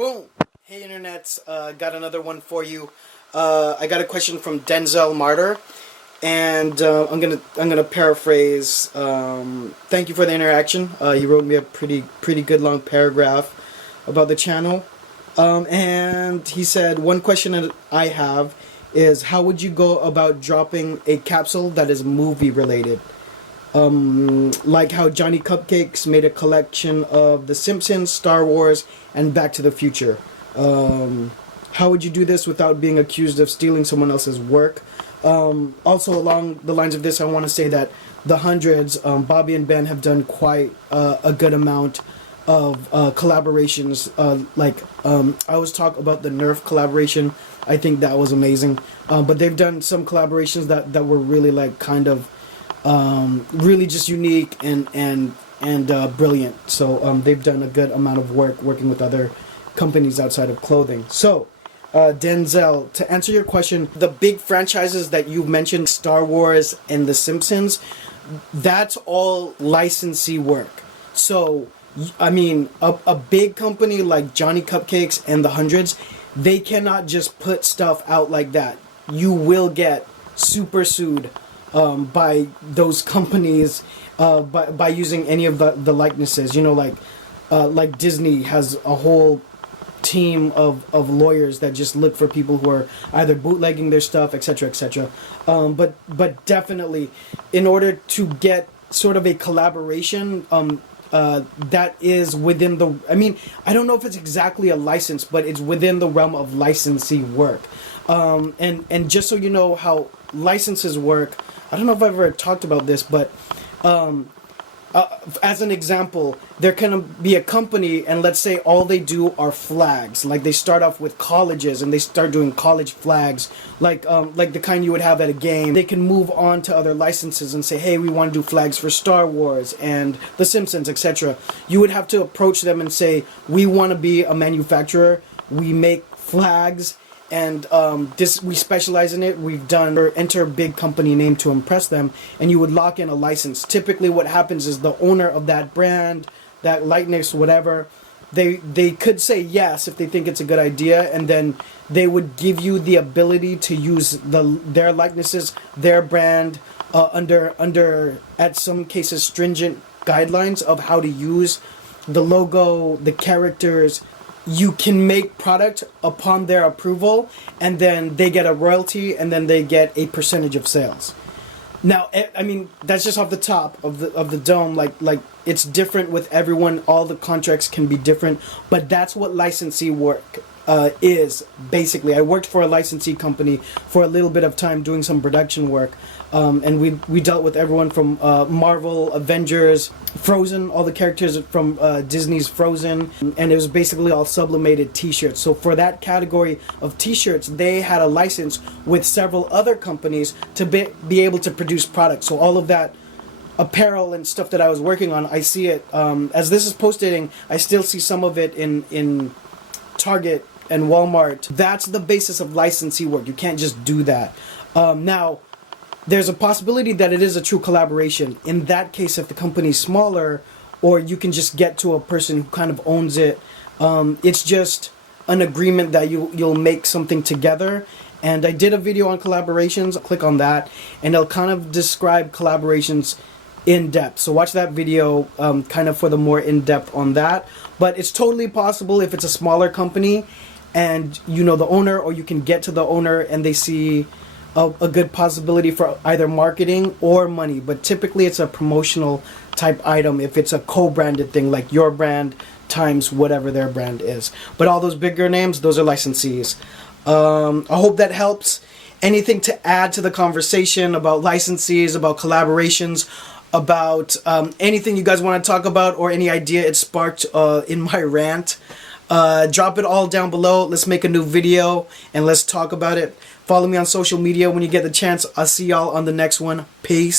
Boom! Hey internets, got another one for you. I got a question from Denzel Martyr, and I'm gonna paraphrase. Thank you for the interaction. He wrote me a pretty good long paragraph about the channel, and he said one question that I have is how would you go about dropping a capsule that is movie related? Like how Johnny Cupcakes made a collection of The Simpsons, Star Wars, and Back to the Future. How would you do this without being accused of stealing someone else's work? Also along the lines of this, I want to say that the hundreds, Bobby and Ben have done quite a good amount of collaborations. I always talk about the Nerf collaboration. I think that was amazing. But they've done some collaborations that were really like kind of really just unique and brilliant. So they've done a good amount of work working with other companies outside of clothing. So Denzel, to answer your question, the big franchises that you mentioned, Star Wars and The Simpsons, that's all licensee work. So I mean, a big company like Johnny Cupcakes and the Hundreds, they cannot just put stuff out like that. You will get super sued by those companies by using any of the likenesses. You know, like Disney has a whole team of lawyers that just look for people who are either bootlegging their stuff, etc., etc. But definitely, in order to get sort of a collaboration that is within the, I mean, I don't know if it's exactly a license, but it's within the realm of licensee work. And just so you know how licenses work, I don't know if I've ever talked about this, but as an example, there can be a company, and let's say all they do are flags. Like they start off with colleges, and they start doing college flags, like the kind you would have at a game. They can move on to other licenses and say, hey, we want to do flags for Star Wars and The Simpsons, etc. You would have to approach them and say, we want to be a manufacturer. We make flags. And we specialize in it. We've done or enter a big company name to impress them, and you would lock in a license. Typically, what happens is the owner of that brand, that likeness, whatever, they could say yes if they think it's a good idea, and then they would give you the ability to use their likenesses, their brand, under at some cases stringent guidelines of how to use the logo, the characters. You can make product upon their approval, and then they get a royalty, and then they get a percentage of sales. Now, I mean, that's just off the top of the dome. Like it's different with everyone. All the contracts can be different, but that's what licensee work is basically. I worked for a licensee company for a little bit of time doing some production work, and we dealt with everyone from Marvel, Avengers, Frozen, all the characters from Disney's Frozen, and it was basically all sublimated t-shirts. So for that category of t-shirts, they had a license with several other companies to be able to produce products. So all of that apparel and stuff that I was working on, I see it, as this is posting, I still see some of it in Target and Walmart. That's the basis of licensee work. You can't just do that. Now, there's a possibility that it is a true collaboration. In that case, if the company's smaller, or you can just get to a person who kind of owns it, it's just an agreement that you'll make something together. And I did a video on collaborations. Click on that, and it'll kind of describe collaborations in depth. So watch that video kind of for the more in depth on that. But it's totally possible if it's a smaller company and you know the owner, or you can get to the owner and they see a good possibility for either marketing or money. But typically it's a promotional type item if it's a co-branded thing, like your brand times whatever their brand is. But all those bigger names, those are licensees. I hope that helps. Anything to add to the conversation about licensees, about collaborations, about anything you guys want to talk about, or any idea it sparked in my rant, drop it all down below. Let's make a new video and let's talk about it. Follow me on social media when you get the chance. I'll see y'all on the next one. Peace.